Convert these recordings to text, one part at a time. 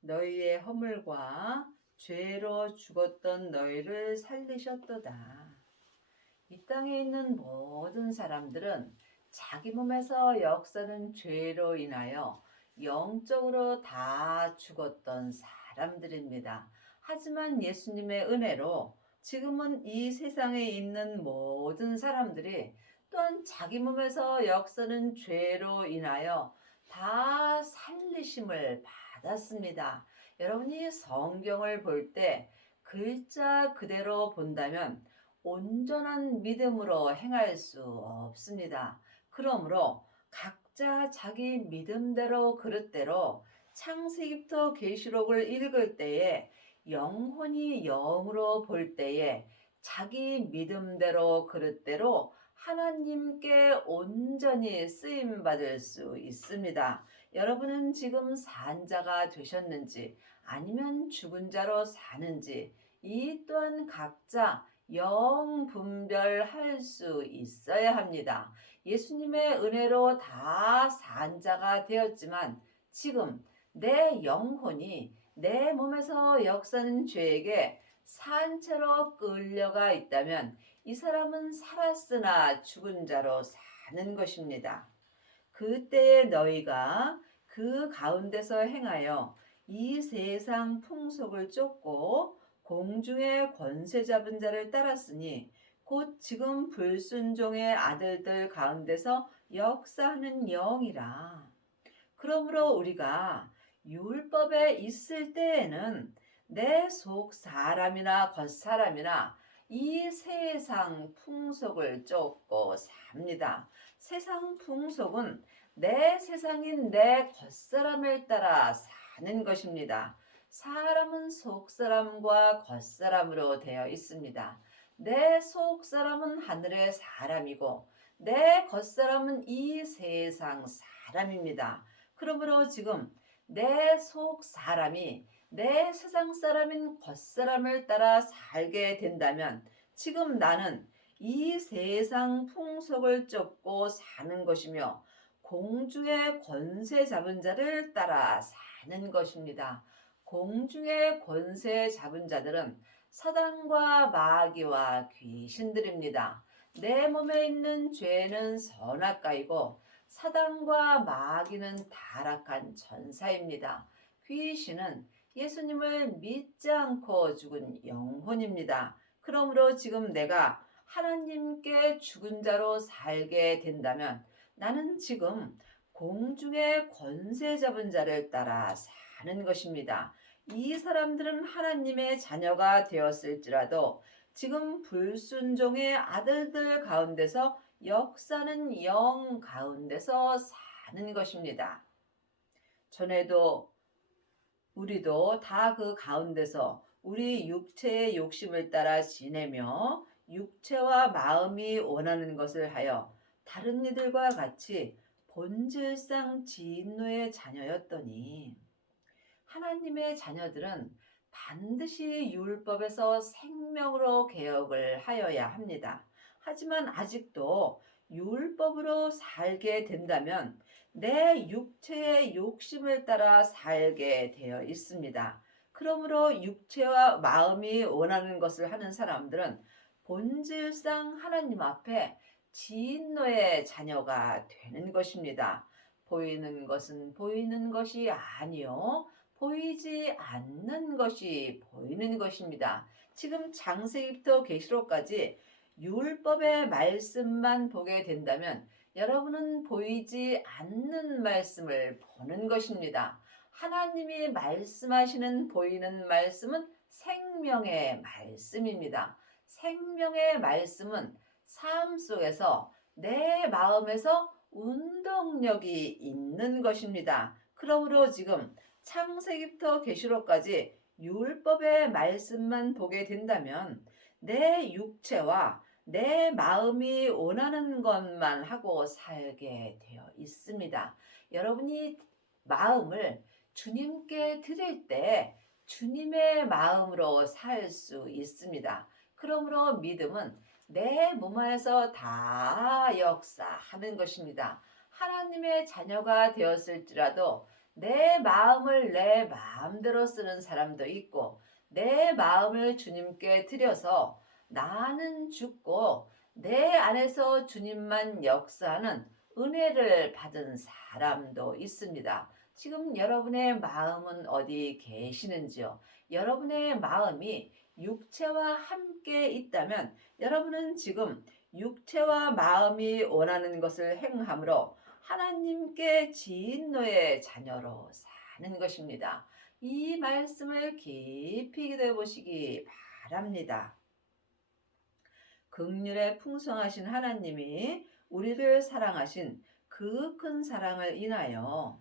너희의 허물과 죄로 죽었던 너희를 살리셨도다. 이 땅에 있는 모든 사람들은 자기 몸에서 역사는 죄로 인하여 영적으로 다 죽었던 사람들입니다. 하지만 예수님의 은혜로 지금은 이 세상에 있는 모든 사람들이 또한 자기 몸에서 역사는 죄로 인하여 다 살리심을 받았습니다. 여러분이 성경을 볼 때 글자 그대로 본다면 온전한 믿음으로 행할 수 없습니다. 그러므로 각자 자기 믿음대로 그릇대로 창세기부터 계시록을 읽을 때에 영혼이 영으로 볼 때에 자기 믿음대로 그릇대로 하나님께 온전히 쓰임 받을 수 있습니다. 여러분은 지금 산 자가 되셨는지 아니면 죽은 자로 사는지 이 또한 각자 영 분별할 수 있어야 합니다. 예수님의 은혜로 다 산 자가 되었지만 지금 내 영혼이 내 몸에서 역사는 죄에게 산 채로 끌려가 있다면 이 사람은 살았으나 죽은 자로 사는 것입니다. 그때에 너희가 그 가운데서 행하여 이 세상 풍속을 쫓고 공중의 권세 잡은 자를 따랐으니 곧 지금 불순종의 아들들 가운데서 역사하는 영이라. 그러므로 우리가 율법에 있을 때에는 내 속 사람이나 겉사람이나 이 세상 풍속을 쫓고 삽니다. 세상 풍속은 내 세상인 내 겉사람을 따라 사는 것입니다. 사람은 속사람과 겉사람으로 되어 있습니다. 내 속사람은 하늘의 사람이고 내 겉사람은 이 세상 사람입니다. 그러므로 지금 내 속 사람이 내 세상 사람인 겉사람을 따라 살게 된다면 지금 나는 이 세상 풍속을 쫓고 사는 것이며 공중의 권세 잡은 자를 따라 사는 것입니다. 공중의 권세 잡은 자들은 사단과 마귀와 귀신들입니다. 내 몸에 있는 죄는 선악과이고 사단과 마귀는 타락한 천사입니다. 귀신은 예수님을 믿지 않고 죽은 영혼입니다. 그러므로 지금 내가 하나님께 죽은 자로 살게 된다면 나는 지금 공중의 권세 잡은 자를 따라 사는 것입니다. 이 사람들은 하나님의 자녀가 되었을지라도 지금 불순종의 아들들 가운데서 역사는 영 가운데서 사는 것입니다. 전에도 우리도 다 그 가운데서 우리 육체의 욕심을 따라 지내며 육체와 마음이 원하는 것을 하여 다른 이들과 같이 본질상 진노의 자녀였더니 하나님의 자녀들은 반드시 율법에서 생명으로 개혁을 하여야 합니다. 하지만 아직도 율법으로 살게 된다면 내 육체의 욕심을 따라 살게 되어 있습니다. 그러므로 육체와 마음이 원하는 것을 하는 사람들은 본질상 하나님 앞에 진노의 자녀가 되는 것입니다. 보이는 것은 보이는 것이 아니요 보이지 않는 것이 보이는 것입니다. 지금 창세기부터 계시록까지 율법의 말씀만 보게 된다면 여러분은 보이지 않는 말씀을 보는 것입니다. 하나님이 말씀하시는 보이는 말씀은 생명의 말씀입니다. 생명의 말씀은 삶 속에서 내 마음에서 운동력이 있는 것입니다. 그러므로 지금 창세기부터 계시록까지 율법의 말씀만 보게 된다면 내 육체와 내 마음이 원하는 것만 하고 살게 되어 있습니다. 여러분이 마음을 주님께 드릴 때 주님의 마음으로 살 수 있습니다. 그러므로 믿음은 내 몸 안에서 다 역사하는 것입니다. 하나님의 자녀가 되었을지라도 내 마음을 내 마음대로 쓰는 사람도 있고 내 마음을 주님께 드려서 나는 죽고 내 안에서 주님만 역사하는 은혜를 받은 사람도 있습니다. 지금 여러분의 마음은 어디 계시는지요? 여러분의 마음이 육체와 함께 있다면 여러분은 지금 육체와 마음이 원하는 것을 행함으로 하나님께 진노의 자녀로 사는 것입니다. 이 말씀을 깊이 기도해 보시기 바랍니다. 긍휼에 풍성하신 하나님이 우리를 사랑하신 그 큰 사랑을 인하여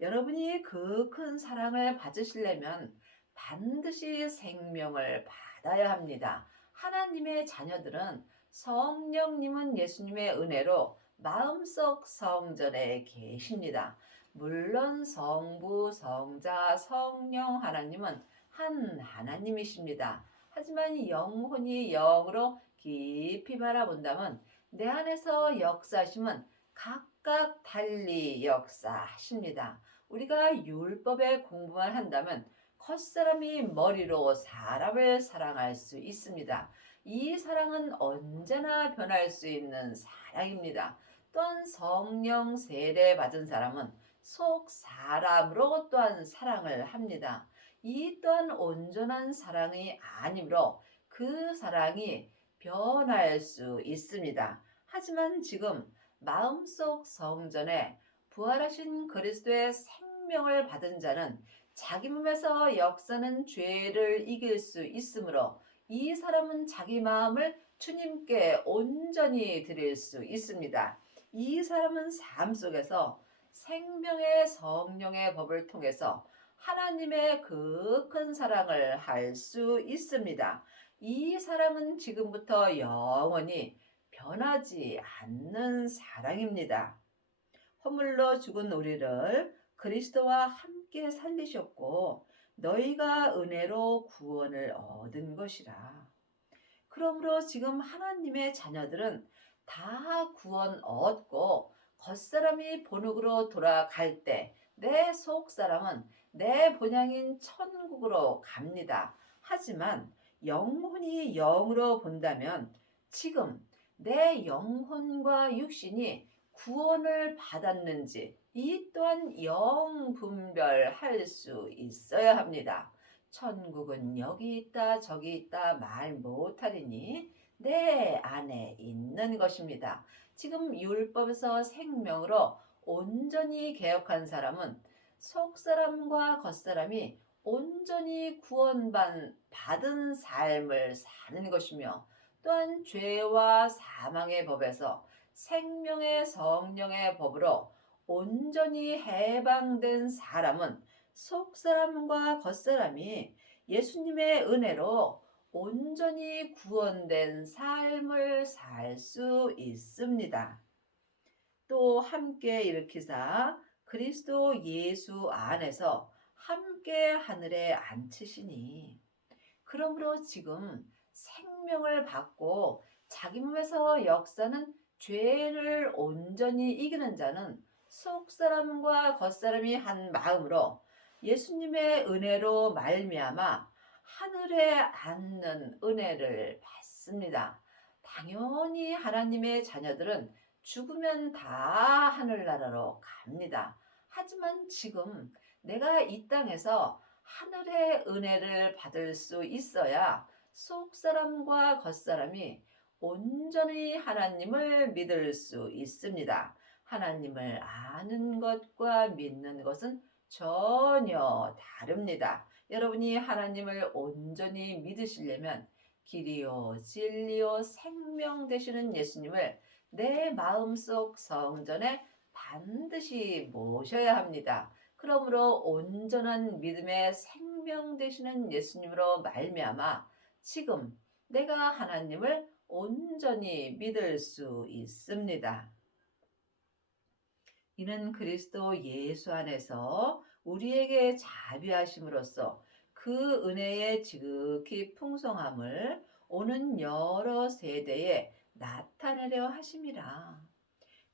여러분이 그 큰 사랑을 받으시려면 반드시 생명을 받아야 합니다. 하나님의 자녀들은 성령님은 예수님의 은혜로 마음속 성전에 계십니다. 물론 성부, 성자, 성령 하나님은 한 하나님이십니다. 하지만 영혼이 영으로 깊이 바라본다면 내 안에서 역사하심은 각각 달리 역사하십니다. 우리가 율법의 공부만 한다면 겉사람이 머리로 사람을 사랑할 수 있습니다. 이 사랑은 언제나 변할 수 있는 사랑입니다. 또한 성령 세례 받은 사람은 속 사람으로 또한 사랑을 합니다. 이 또한 온전한 사랑이 아니므로 그 사랑이 변할 수 있습니다. 하지만 지금 마음속 성전에 부활하신 그리스도의 생명을 받은 자는 자기 몸에서 역사는 죄를 이길 수 있으므로 이 사람은 자기 마음을 주님께 온전히 드릴 수 있습니다. 이 사람은 삶 속에서 생명의 성령의 법을 통해서 하나님의 그 큰 사랑을 할 수 있습니다. 이 사람은 지금부터 영원히 변하지 않는 사랑입니다. 허물로 죽은 우리를 그리스도와 함께 살리셨고 너희가 은혜로 구원을 얻은 것이라. 그러므로 지금 하나님의 자녀들은 다 구원 얻고 겉사람이 본흙으로 돌아갈 때 내 속사람은 내 본향인 천국으로 갑니다. 하지만 영혼이 영으로 본다면 지금 내 영혼과 육신이 구원을 받았는지 이 또한 영 분별할 수 있어야 합니다. 천국은 여기 있다 저기 있다 말 못하리니 내 안에 있는 것입니다. 지금 율법에서 생명으로 온전히 개혁한 사람은 속사람과 겉사람이 온전히 구원받은 삶을 사는 것이며 또한 죄와 사망의 법에서 생명의 성령의 법으로 온전히 해방된 사람은 속사람과 겉사람이 예수님의 은혜로 온전히 구원된 삶을 살 수 있습니다. 또 함께 일으키사 그리스도 예수 안에서 함께 하늘에 앉히시니 그러므로 지금 생명을 받고 자기 몸에서 역사는 죄를 온전히 이기는 자는 속사람과 겉사람이 한 마음으로 예수님의 은혜로 말미암아 하늘에 앉는 은혜를 받습니다. 당연히 하나님의 자녀들은 죽으면 다 하늘나라로 갑니다. 하지만 지금 내가 이 땅에서 하늘의 은혜를 받을 수 있어야 속사람과 겉사람이 온전히 하나님을 믿을 수 있습니다. 하나님을 아는 것과 믿는 것은 전혀 다릅니다. 여러분이 하나님을 온전히 믿으시려면 길이요 진리요 생명 되시는 예수님을 내 마음속 성전에 반드시 모셔야 합니다. 그러므로 온전한 믿음의 생명 되시는 예수님으로 말미암아 지금 내가 하나님을 온전히 믿을 수 있습니다. 이는 그리스도 예수 안에서 우리에게 자비하심으로써 그 은혜의 지극히 풍성함을 오는 여러 세대에 나타내려 하심이라.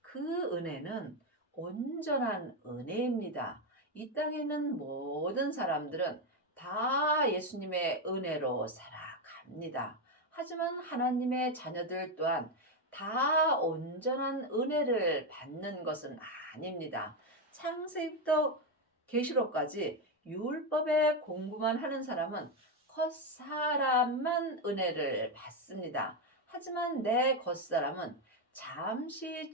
그 은혜는 온전한 은혜입니다. 이 땅에 있는 모든 사람들은 다 예수님의 은혜로 살아갑니다. 하지만 하나님의 자녀들 또한 다 온전한 은혜를 받는 것은 아닙니다. 창세기부터 계시록까지 율법의 공부만 하는 사람은 겉사람만 은혜를 받습니다. 하지만 내 겉사람은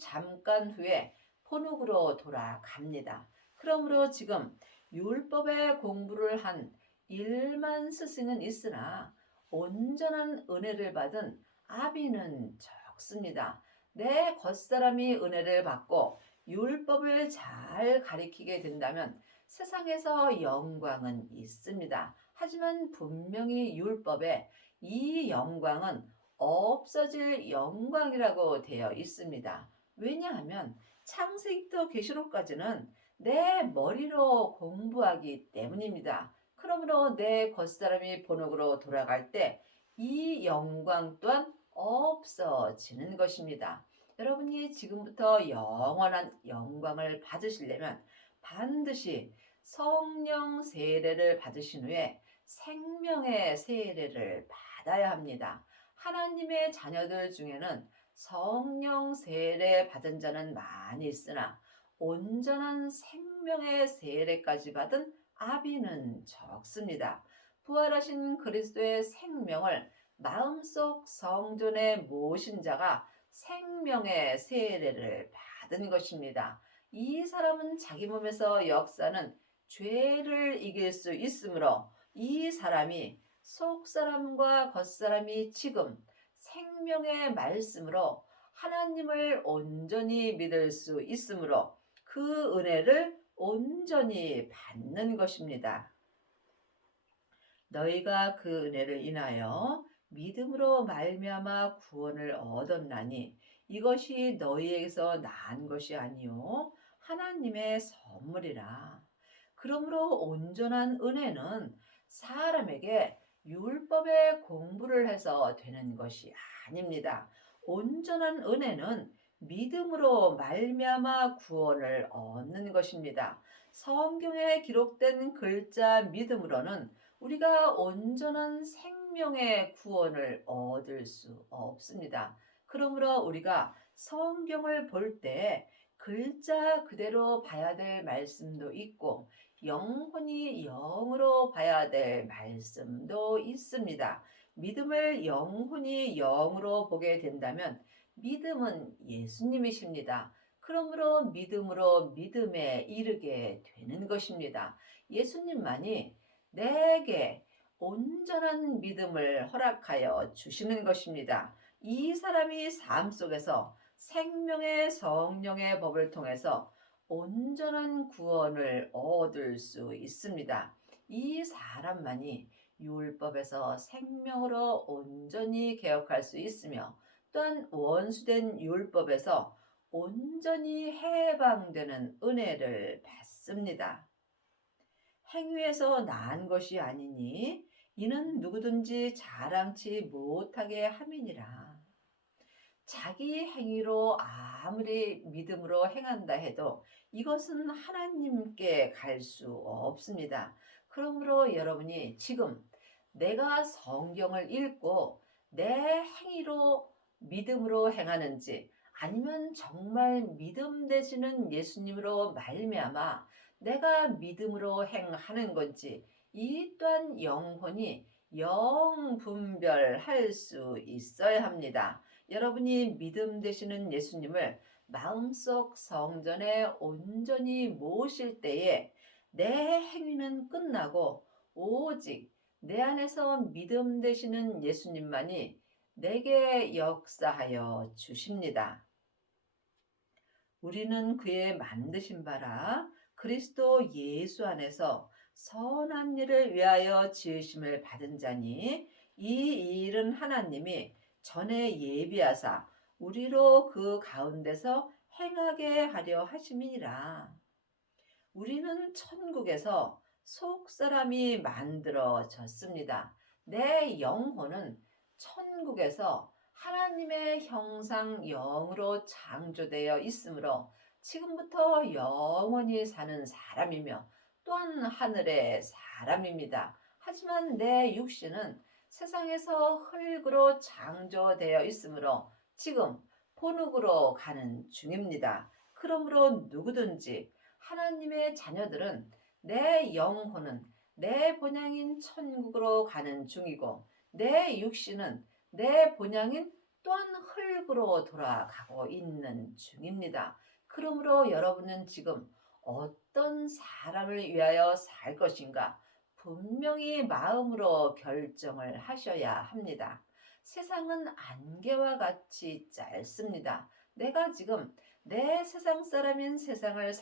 잠깐 후에 본국으로 돌아갑니다. 그러므로 지금 율법의 공부를 한 1만 스승은 있으나 온전한 은혜를 받은 아비는 적습니다. 내 겉사람이 은혜를 받고 율법을 잘 가리키게 된다면 세상에서 영광은 있습니다. 하지만 분명히 율법에 이 영광은 없어질 영광이라고 되어 있습니다. 왜냐하면 창세기부터 계시록까지는 내 머리로 공부하기 때문입니다. 그러므로 내 겉사람이 본국으로 돌아갈 때 이 영광 또한 없어지는 것입니다. 여러분이 지금부터 영원한 영광을 받으시려면 반드시 성령 세례를 받으신 후에 생명의 세례를 받아야 합니다. 하나님의 자녀들 중에는 성령 세례 받은 자는 많이 있으나 온전한 생명의 세례까지 받은 아비는 적습니다. 부활하신 그리스도의 생명을 마음속 성전에 모신 자가 생명의 세례를 받은 것입니다. 이 사람은 자기 몸에서 역사는 죄를 이길 수 있으므로 이 사람이 속사람과 겉사람이 지금 생명의 말씀으로 하나님을 온전히 믿을 수 있으므로 그 은혜를 온전히 받는 것입니다. 너희가 그 은혜를 인하여 믿음으로 말미암아 구원을 얻었나니 이것이 너희에게서 난 것이 아니요 하나님의 선물이라. 그러므로 온전한 은혜는 사람에게 율법의 공부를 해서 되는 것이 아닙니다. 온전한 은혜는 믿음으로 말미암아 구원을 얻는 것입니다. 성경에 기록된 글자 믿음으로는 우리가 온전한 생명의 구원을 얻을 수 없습니다. 그러므로 우리가 성경을 볼 때 글자 그대로 봐야 될 말씀도 있고 영혼이 영으로 봐야 될 말씀도 있습니다. 믿음을 영혼이 영으로 보게 된다면 믿음은 예수님이십니다. 그러므로 믿음으로 믿음에 이르게 되는 것입니다. 예수님만이 내게 온전한 믿음을 허락하여 주시는 것입니다. 이 사람이 삶 속에서 생명의 성령의 법을 통해서 온전한 구원을 얻을 수 있습니다. 이 사람만이 율법에서 생명으로 온전히 개혁할 수 있으며 또한 원수된 율법에서 온전히 해방되는 은혜를 받습니다. 행위에서 난 것이 아니니 이는 누구든지 자랑치 못하게 함이니라. 자기 행위로 아무리 믿음으로 행한다 해도 이것은 하나님께 갈 수 없습니다. 그러므로 여러분이 지금 내가 성경을 읽고 내 행위로 믿음으로 행하는지 아니면 정말 믿음 되시는 예수님으로 말미암아 내가 믿음으로 행하는 건지 이 또한 영혼이 영분별할 수 있어야 합니다. 여러분이 믿음 되시는 예수님을 마음속 성전에 온전히 모실 때에 내 행위는 끝나고 오직 내 안에서 믿음 되시는 예수님만이 내게 역사하여 주십니다. 우리는 그의 만드신 바라 그리스도 예수 안에서 선한 일을 위하여 지으심을 받은 자니 이 일은 하나님이 전에 예비하사 우리로 그 가운데서 행하게 하려 하심이니라. 우리는 천국에서 속사람이 만들어졌습니다. 내 영혼은 천국에서 하나님의 형상 영으로 창조되어 있으므로 지금부터 영원히 사는 사람이며 또한 하늘의 사람입니다. 하지만 내 육신은 세상에서 흙으로 창조되어 있으므로 지금 본흙으로 가는 중입니다. 그러므로 누구든지 하나님의 자녀들은 내 영혼은 내 본향인 천국으로 가는 중이고 내 육신은 내 본향인 또한 흙으로 돌아가고 있는 중입니다. 그러므로 여러분은 지금 어떤 사람을 위하여 살 것인가 분명히 마음으로 결정을 하셔야 합니다. 세상은 안개와 같이 짧습니다. 내가 지금 내 세상 사람인 세상을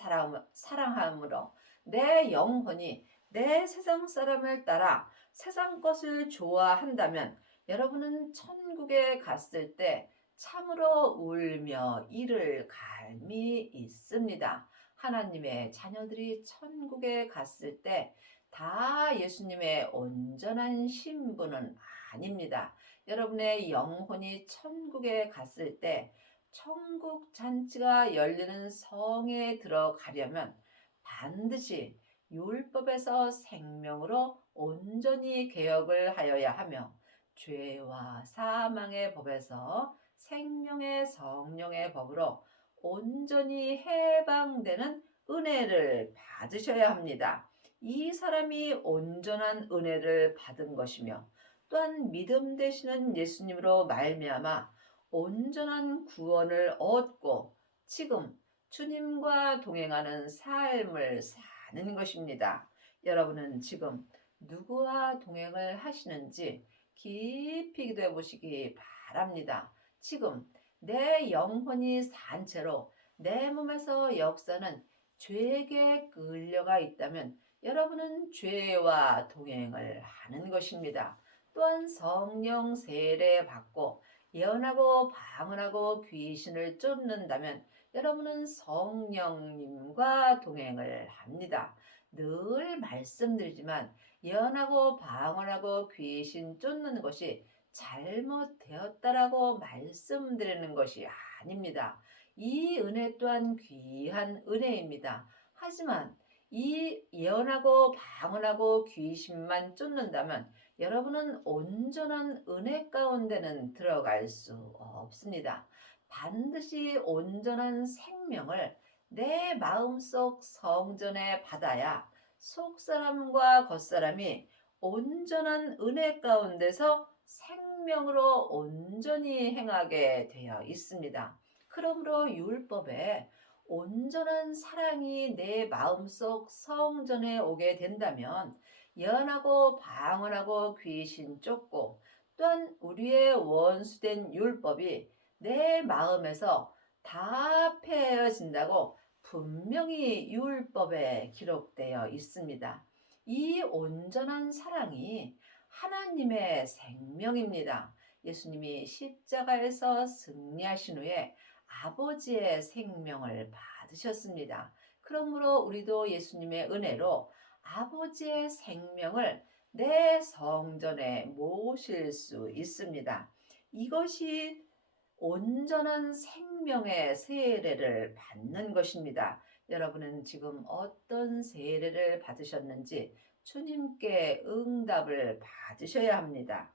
사랑함으로 내 영혼이 내 세상 사람을 따라 세상 것을 좋아한다면 여러분은 천국에 갔을 때 참으로 울며 이를 갈미 있습니다. 하나님의 자녀들이 천국에 갔을 때 다 예수님의 온전한 신분은 아닙니다. 여러분의 영혼이 천국에 갔을 때 천국 잔치가 열리는 성에 들어가려면 반드시 율법에서 생명으로 온전히 개혁을 하여야 하며 죄와 사망의 법에서 생명의 성령의 법으로 온전히 해방되는 은혜를 받으셔야 합니다. 이 사람이 온전한 은혜를 받은 것이며 또한 믿음 되시는 예수님으로 말미암아 온전한 구원을 얻고 지금 주님과 동행하는 삶을 사는 것입니다. 여러분은 지금 누구와 동행을 하시는지 깊이 기도해 보시기 바랍니다. 지금 내 영혼이 산 채로 내 몸에서 역사는 죄에게 끌려가 있다면 여러분은 죄와 동행을 하는 것입니다. 또한 성령 세례 받고 예언하고 방언하고 귀신을 쫓는다면 여러분은 성령님과 동행을 합니다. 늘 말씀드리지만 예언하고 방언하고 귀신 쫓는 것이 잘못되었다라고 말씀드리는 것이 아닙니다. 이 은혜 또한 귀한 은혜입니다. 하지만 이 예언하고 방언하고 귀신만 쫓는다면 여러분은 온전한 은혜 가운데는 들어갈 수 없습니다. 반드시 온전한 생명을 내 마음속 성전에 받아야 속사람과 겉사람이 온전한 은혜 가운데서 생명으로 온전히 행하게 되어 있습니다. 그러므로 율법에 온전한 사랑이 내 마음속 성전에 오게 된다면 예언하고 방언하고 귀신 쫓고 또한 우리의 원수된 율법이 내 마음에서 다 폐해진다고 분명히 율법에 기록되어 있습니다. 이 온전한 사랑이 하나님의 생명입니다. 예수님이 십자가에서 승리하신 후에 아버지의 생명을 받으셨습니다. 그러므로 우리도 예수님의 은혜로 아버지의 생명을 내 성전에 모실 수 있습니다. 이것이 온전한 생명의 세례를 받는 것입니다. 여러분은 지금 어떤 세례를 받으셨는지 주님께 응답을 받으셔야 합니다.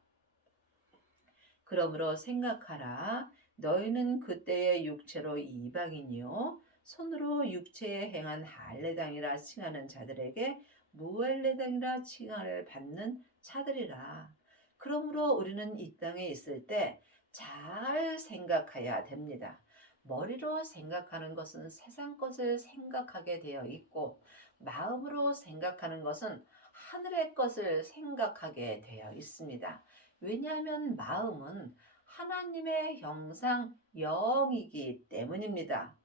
그러므로 생각하라. 너희는 그때의 육체로 이방인이요 손으로 육체에 행한 할례당이라 칭하는 자들에게 무할례당이라 칭함을 받는 자들이라. 그러므로 우리는 이 땅에 있을 때 잘 생각해야 됩니다. 머리로 생각하는 것은 세상 것을 생각하게 되어 있고 마음으로 생각하는 것은 하늘의 것을 생각하게 되어 있습니다. 왜냐하면 마음은 하나님의 형상 영이기 때문입니다.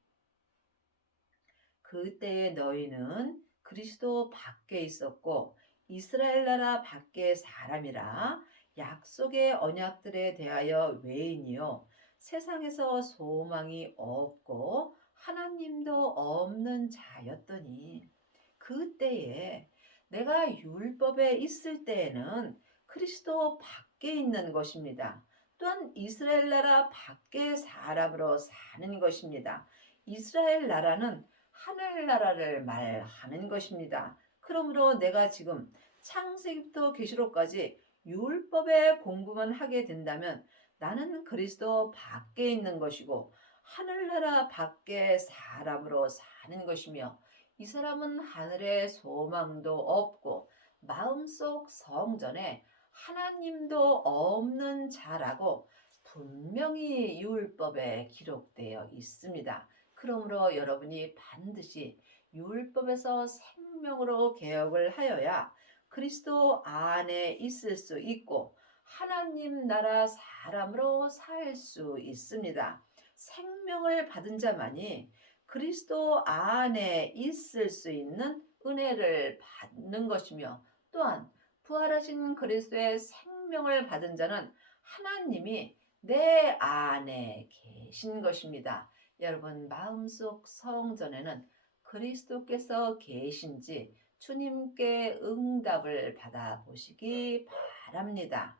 그때에 너희는 그리스도 밖에 있었고 이스라엘 나라 밖의 사람이라 약속의 언약들에 대하여 외인이요 세상에서 소망이 없고 하나님도 없는 자였더니 그때에 내가 율법에 있을 때에는 그리스도 밖에 있는 것입니다. 또한 이스라엘 나라 밖의 사람으로 사는 것입니다. 이스라엘 나라는 하늘나라를 말하는 것입니다. 그러므로 내가 지금 창세기부터 계시록까지 율법의 공부만 하게 된다면 나는 그리스도 밖에 있는 것이고 하늘나라 밖에 사람으로 사는 것이며 이 사람은 하늘에 소망도 없고 마음속 성전에 하나님도 없는 자라고 분명히 율법에 기록되어 있습니다. 그러므로 여러분이 반드시 율법에서 생명으로 개혁을 하여야 그리스도 안에 있을 수 있고 하나님 나라 사람으로 살 수 있습니다. 생명을 받은 자만이 그리스도 안에 있을 수 있는 은혜를 받는 것이며 또한 부활하신 그리스도의 생명을 받은 자는 하나님이 내 안에 계신 것입니다. 여러분 마음속 성전에는 그리스도께서 계신지 주님께 응답을 받아보시기 바랍니다.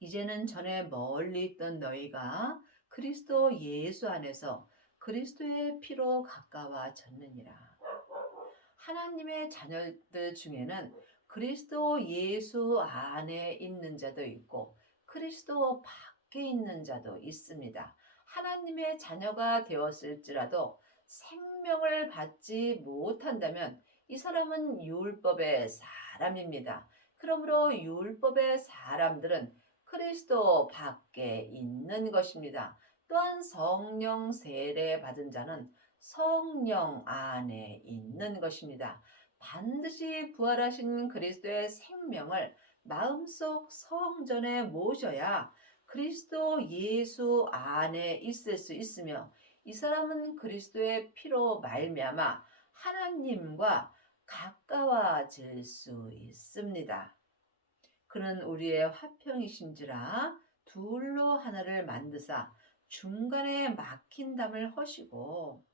이제는 전에 멀리 있던 너희가 그리스도 예수 안에서 그리스도의 피로 가까워졌느니라. 하나님의 자녀들 중에는 그리스도 예수 안에 있는 자도 있고 그리스도 밖에 있는 자도 있습니다. 하나님의 자녀가 되었을지라도 생명을 받지 못한다면 이 사람은 율법의 사람입니다. 그러므로 율법의 사람들은 그리스도 밖에 있는 것입니다. 또한 성령 세례 받은 자는 성령 안에 있는 것입니다. 반드시 부활하신 그리스도의 생명을 마음속 성전에 모셔야 그리스도 예수 안에 있을 수 있으며 이 사람은 그리스도의 피로 말미암아 하나님과 가까워질 수 있습니다. 그는 우리의 화평이신지라 둘로 하나를 만드사 중간에 막힌 담을 허시고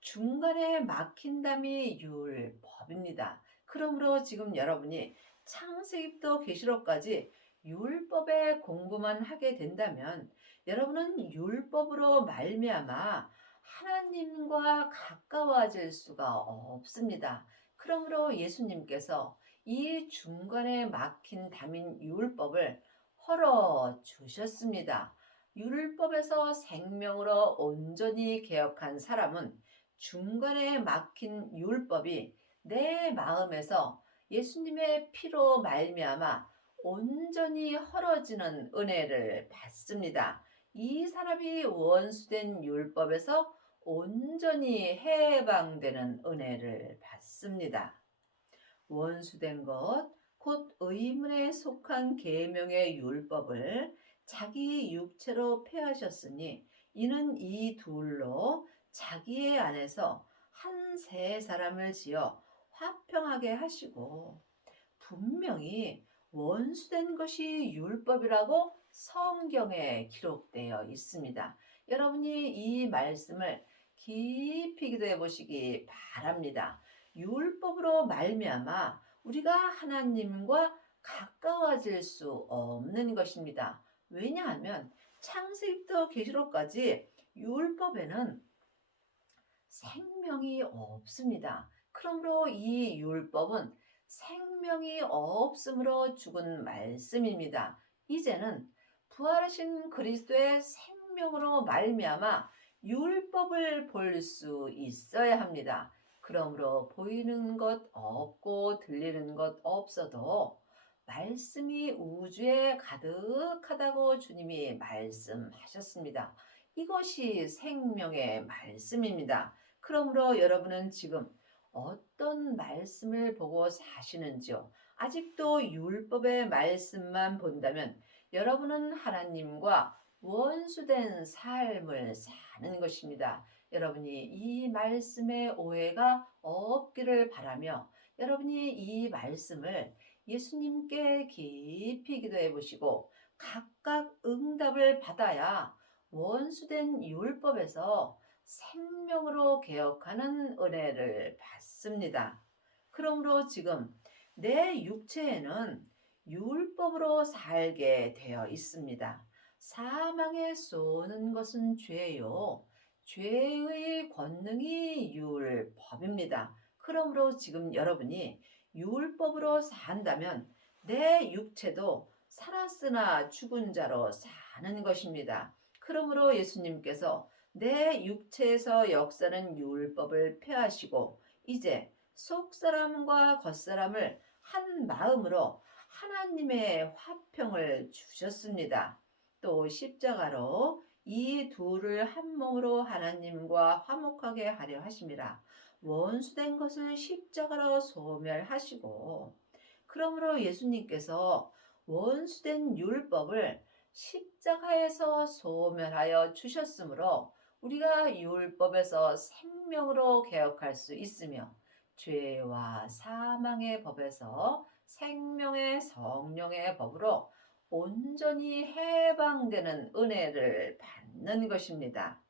중간에 막힌 담이 율법입니다. 그러므로 지금 여러분이 창세기부터 계시록까지 율법의 공부만 하게 된다면 여러분은 율법으로 말미암아 하나님과 가까워질 수가 없습니다. 그러므로 예수님께서 이 중간에 막힌 담인 율법을 헐어 주셨습니다. 율법에서 생명으로 온전히 개혁한 사람은 중간에 막힌 율법이 내 마음에서 예수님의 피로 말미암아 온전히 헐어지는 은혜를 받습니다. 이 사람이 원수된 율법에서 온전히 해방되는 은혜를 받습니다. 원수된 것, 곧 의문에 속한 계명의 율법을 자기 육체로 폐하셨으니 이는 이 둘로 자기의 안에서 한 세 사람을 지어 화평하게 하시고 분명히 원수된 것이 율법이라고 성경에 기록되어 있습니다. 여러분이 이 말씀을 깊이 기도해 보시기 바랍니다. 율법으로 말미암아 우리가 하나님과 가까워질 수 없는 것입니다. 왜냐하면 창세기부터 계시록까지 율법에는 생명이 없습니다. 그러므로 이 율법은 생명이 없으므로 죽은 말씀입니다. 이제는 부활하신 그리스도의 생명으로 말미암아 율법을 볼 수 있어야 합니다. 그러므로 보이는 것 없고 들리는 것 없어도 말씀이 우주에 가득하다고 주님이 말씀하셨습니다. 이것이 생명의 말씀입니다. 그러므로 여러분은 지금 어떤 말씀을 보고 사시는지요? 아직도 율법의 말씀만 본다면 여러분은 하나님과 원수된 삶을 사는 것입니다. 여러분이 이 말씀에 오해가 없기를 바라며 여러분이 이 말씀을 예수님께 깊이 기도해 보시고 각각 응답을 받아야 원수된 율법에서 생명으로 개혁하는 은혜를 받습니다. 그러므로 지금 내 육체에는 율법으로 살게 되어 있습니다. 사망에 쏘는 것은 죄요. 죄의 권능이 율법입니다. 그러므로 지금 여러분이 율법으로 산다면 내 육체도 살았으나 죽은 자로 사는 것입니다. 그러므로 예수님께서 내 육체에서 역사는 율법을 폐하시고 이제 속사람과 겉사람을 한 마음으로 하나님의 화평을 주셨습니다. 또 십자가로 이 둘을 한 몸으로 하나님과 화목하게 하려 하심이라. 원수된 것을 십자가로 소멸하시고, 그러므로 예수님께서 원수된 율법을 십자가에서 소멸하여 주셨으므로 우리가 율법에서 생명으로 개혁할 수 있으며 죄와 사망의 법에서 생명의 성령의 법으로 온전히 해방되는 은혜를 받는 것입니다.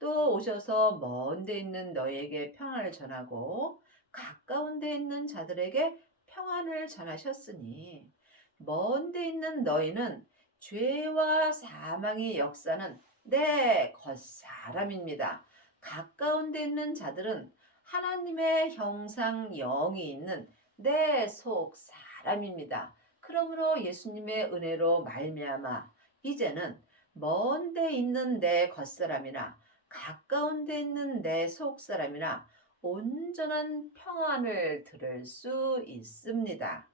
또 오셔서 먼 데 있는 너희에게 평안을 전하고 가까운 데 있는 자들에게 평안을 전하셨으니 먼 데 있는 너희는 죄와 사망의 역사는 내 겉사람입니다. 가까운 데 있는 자들은 하나님의 형상 영이 있는 내 속 사람입니다. 그러므로 예수님의 은혜로 말미암아 이제는 먼 데 있는 내 겉사람이나 가까운 데 있는 내 속사람이나 온전한 평안을 들을 수 있습니다.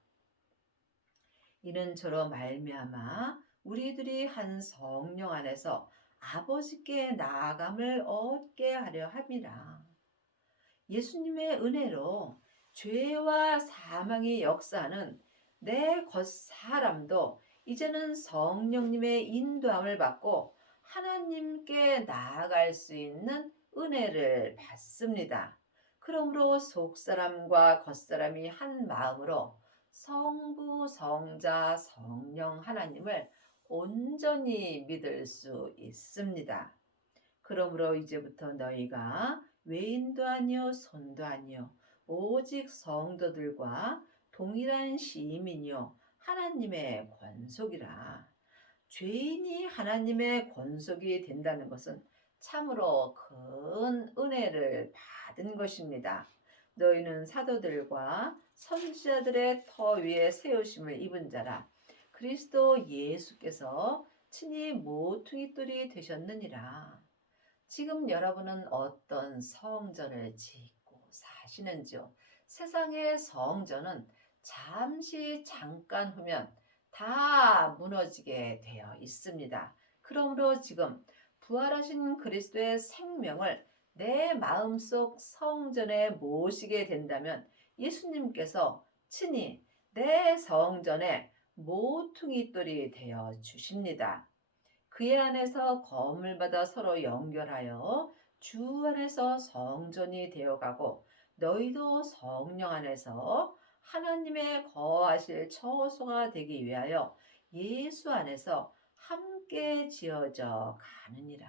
이는 저로 말미암아 우리들이 한 성령 안에서 아버지께 나아감을 얻게 하려 함이라. 예수님의 은혜로 죄와 사망의 역사는 내 겉사람도 이제는 성령님의 인도함을 받고 하나님께 나아갈 수 있는 은혜를 받습니다. 그러므로 속사람과 겉사람이 한 마음으로 성부, 성자, 성령 하나님을 온전히 믿을 수 있습니다. 그러므로 이제부터 너희가 외인도 아니요 손도 아니요 오직 성도들과 동일한 시민이요 하나님의 권속이라. 죄인이 하나님의 권속이 된다는 것은 참으로 큰 은혜를 받은 것입니다. 너희는 사도들과 선지자들의 터 위에 세우심을 입은 자라. 그리스도 예수께서 친히 모퉁이 돌이 되셨느니라. 지금 여러분은 어떤 성전을 짓고 사시는지요? 세상의 성전은 잠깐 후면 다 무너지게 되어 있습니다. 그러므로 지금 부활하신 그리스도의 생명을 내 마음속 성전에 모시게 된다면 예수님께서 친히 내 성전에 모퉁이 돌이 되어 주십니다. 그의 안에서 거음을 받아 서로 연결하여 주 안에서 성전이 되어가고 너희도 성령 안에서 하나님의 거하실 처소가 되기 위하여 예수 안에서 함께 지어져 가느니라.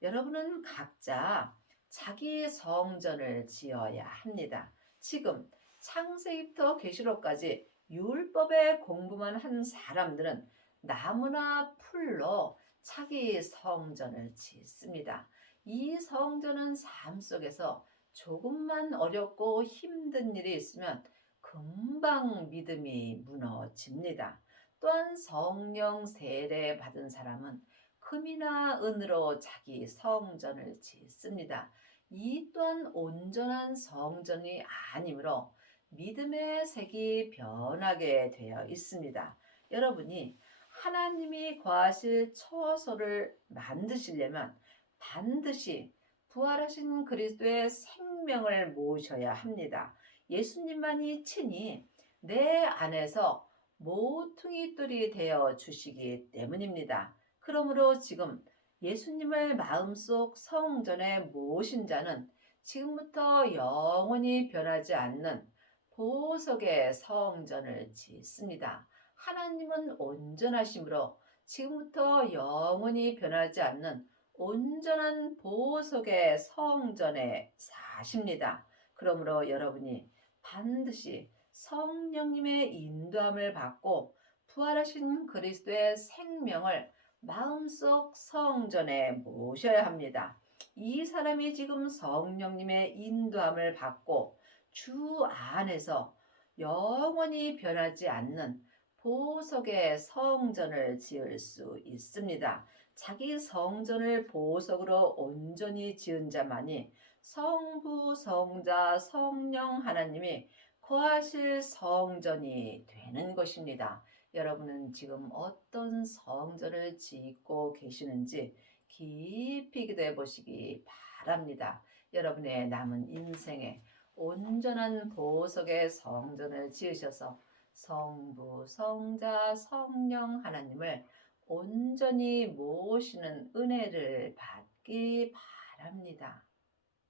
여러분은 각자 자기 성전을 지어야 합니다. 지금 창세기부터 계시록까지 율법의 공부만 한 사람들은 나무나 풀로 자기 성전을 짓습니다. 이 성전은 삶 속에서 조금만 어렵고 힘든 일이 있으면 금방 믿음이 무너집니다. 또한 성령 세례 받은 사람은 금이나 은으로 자기 성전을 짓습니다. 이 또한 온전한 성전이 아니므로 믿음의 색이 변하게 되어 있습니다. 여러분이 하나님이 거하실 처소를 만드시려면 반드시 부활하신 그리스도의 생명을 모셔야 합니다. 예수님만이 친히 내 안에서 모퉁이 돌이 되어 주시기 때문입니다. 그러므로 지금 예수님을 마음속 성전에 모신 자는 지금부터 영원히 변하지 않는 보석의 성전을 짓습니다. 하나님은 온전하심으로 지금부터 영원히 변하지 않는 온전한 보석의 성전에 사십니다. 그러므로 여러분이 반드시 성령님의 인도함을 받고 부활하신 그리스도의 생명을 마음속 성전에 모셔야 합니다. 이 사람이 지금 성령님의 인도함을 받고 주 안에서 영원히 변하지 않는 보석의 성전을 지을 수 있습니다. 자기 성전을 보석으로 온전히 지은 자만이 성부, 성자, 성령 하나님이 거하실 성전이 되는 것입니다. 여러분은 지금 어떤 성전을 짓고 계시는지 깊이 기도해 보시기 바랍니다. 여러분의 남은 인생에 온전한 보석의 성전을 지으셔서 성부, 성자, 성령 하나님을 온전히 모시는 은혜를 받기 바랍니다.